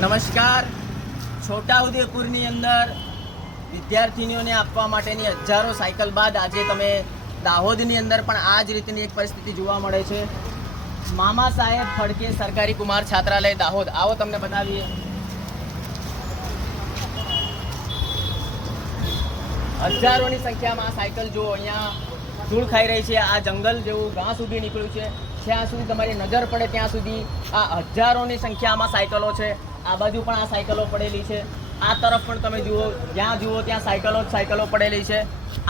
નમસ્કાર. છોટાઉદેપુરની અંદર વિદ્યાર્થીનીઓને આપવા માટેની હજારો સાયકલ બાદ આજે તમે દાહોદની અંદર પણ આ જ રીતની એક પરિસ્થિતિ જોવા મળે છે. મામા સાહેબ ફડકે સરકારી કુમાર છાત્રાલય દાહોદ, આવો તમને બતાવીએ. હજારોની સંખ્યામાં આ સાયકલ જુઓ, અહીંયા ધૂળ ખાઈ રહી છે. આ જંગલ જેવું ઘાસ સુધી નીકળ્યું છે. જ્યાં સુધી તમારી નજર પડે ત્યાં સુધી આ હજારોની સંખ્યામાં સાયકલો છે. આ બાજુ પણ આ સાયકલો પડેલી છે. આ તરફ પણ તમે જુઓ, જ્યાં જુઓ ત્યાં સાયકલો પડેલી છે.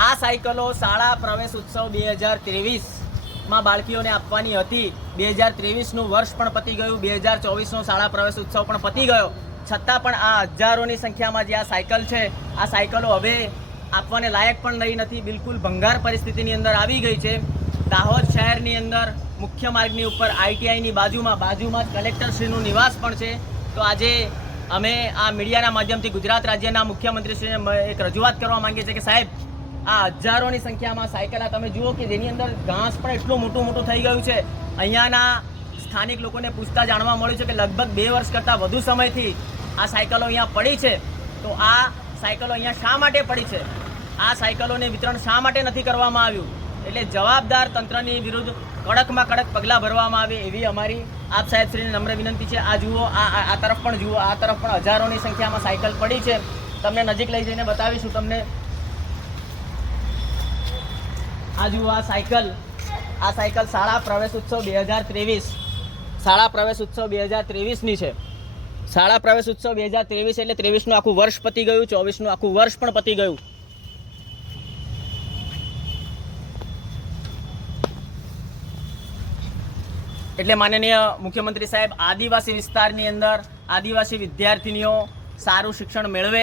આ સાયકલો શાળા પ્રવેશ ઉત્સવ 2023માં બાળકીઓને આપવાની હતી. 2023નું વર્ષ પણ પતી ગયું, 2024નો શાળા પ્રવેશ ઉત્સવ પણ પતી ગયો. છતાં પણ આ હજારોની સંખ્યામાં જે આ સાયકલ છે, આ સાયકલો હવે આપવાને લાયક પણ નહીં નથી. બિલકુલ ભંગાર પરિસ્થિતિની અંદર આવી ગઈ છે. દાહોદ શહેરની અંદર મુખ્ય માર્ગની ઉપર ITIની બાજુમાં જ કલેક્ટરશ્રીનું નિવાસ પણ છે. તો આજે અમે આ મીડિયાના માધ્યમથી ગુજરાત રાજ્યના મુખ્યમંત્રીશ્રીને એક રજૂઆત કરવા માંગીએ છીએ કે સાહેબ, આ હજારોની સંખ્યામાં સાયકલ આ તમે જુઓ કે જેની અંદર ઘાસ પણ એટલું મોટું થઈ ગયું છે. અહીંયાના સ્થાનિક લોકોને પૂછતા જાણવા મળ્યું છે કે લગભગ 2 વર્ષ કરતાં વધુ સમયથી આ સાયકલો અહીંયા પડી છે. તો આ સાયકલો અહીંયા શા માટે પડી છે? આ સાયકલોને વિતરણ શા માટે નથી કરવામાં આવ્યું? એટલે જવાબદાર તંત્રની વિરુદ્ધ કડકમાં કડક પગલાં ભરવામાં આવે એવી અમારી આપ સાહેબશ્રીને નમ્ર વિનંતી છે. આ જુઓ, આ તરફ પણ જુઓ, આ તરફ પણ હજારોની સંખ્યામાં સાયકલ પડી છે. તમને નજીક લઈ જઈને બતાવીશું તમને. આ જુઓ, આ સાયકલ શાળા પ્રવેશ ઉત્સવ 2023ની છે. શાળા પ્રવેશ ઉત્સવ 2023 એટલે 23નું આખું વર્ષ પતી ગયું, 24નું આખું વર્ષ પણ પતી ગયું. એટલે માનનીય મુખ્યમંત્રી સાહેબ, આદિવાસી વિસ્તારની અંદર આદિવાસી વિદ્યાર્થીનીઓ સારું શિક્ષણ મેળવે,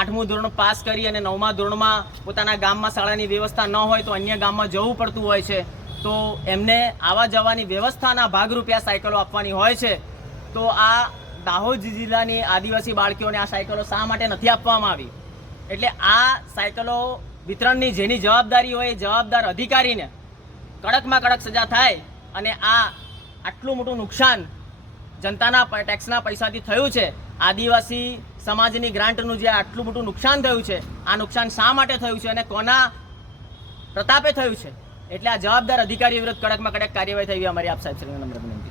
8મું ધોરણ પાસ કરી અને 9મા ધોરણમાં પોતાના ગામમાં શાળાની વ્યવસ્થા ન હોય તો અન્ય ગામમાં જવું પડતું હોય છે. તો એમને આવવા જવાની વ્યવસ્થાના ભાગરૂપે આ સાયકલો આપવાની હોય છે. તો આ દાહોદ જિલ્લાની આદિવાસી બાળકીઓને આ સાયકલો શા માટે નથી આપવામાં આવી? એટલે આ સાયકલો વિતરણની જેની જવાબદારી હોય એ જવાબદાર અધિકારીને કડકમાં કડક સજા થાય. અને આટલું મોટું નુકસાન જનતાના ટેક્સના પૈસાથી થયું છે, આદિવાસી સમાજની ગ્રાન્ટનું જે આટલું મોટું નુકસાન થયું છે, આ નુકસાન શા માટે થયું છે અને કોના પ્રતાપે થયું છે? એટલે આ જવાબદાર અધિકારી વિરુદ્ધ કડકમાં કડક કાર્યવાહી થઈ અમારી આપ સાહેબ શ્રીને નમ્ર વિનંતી.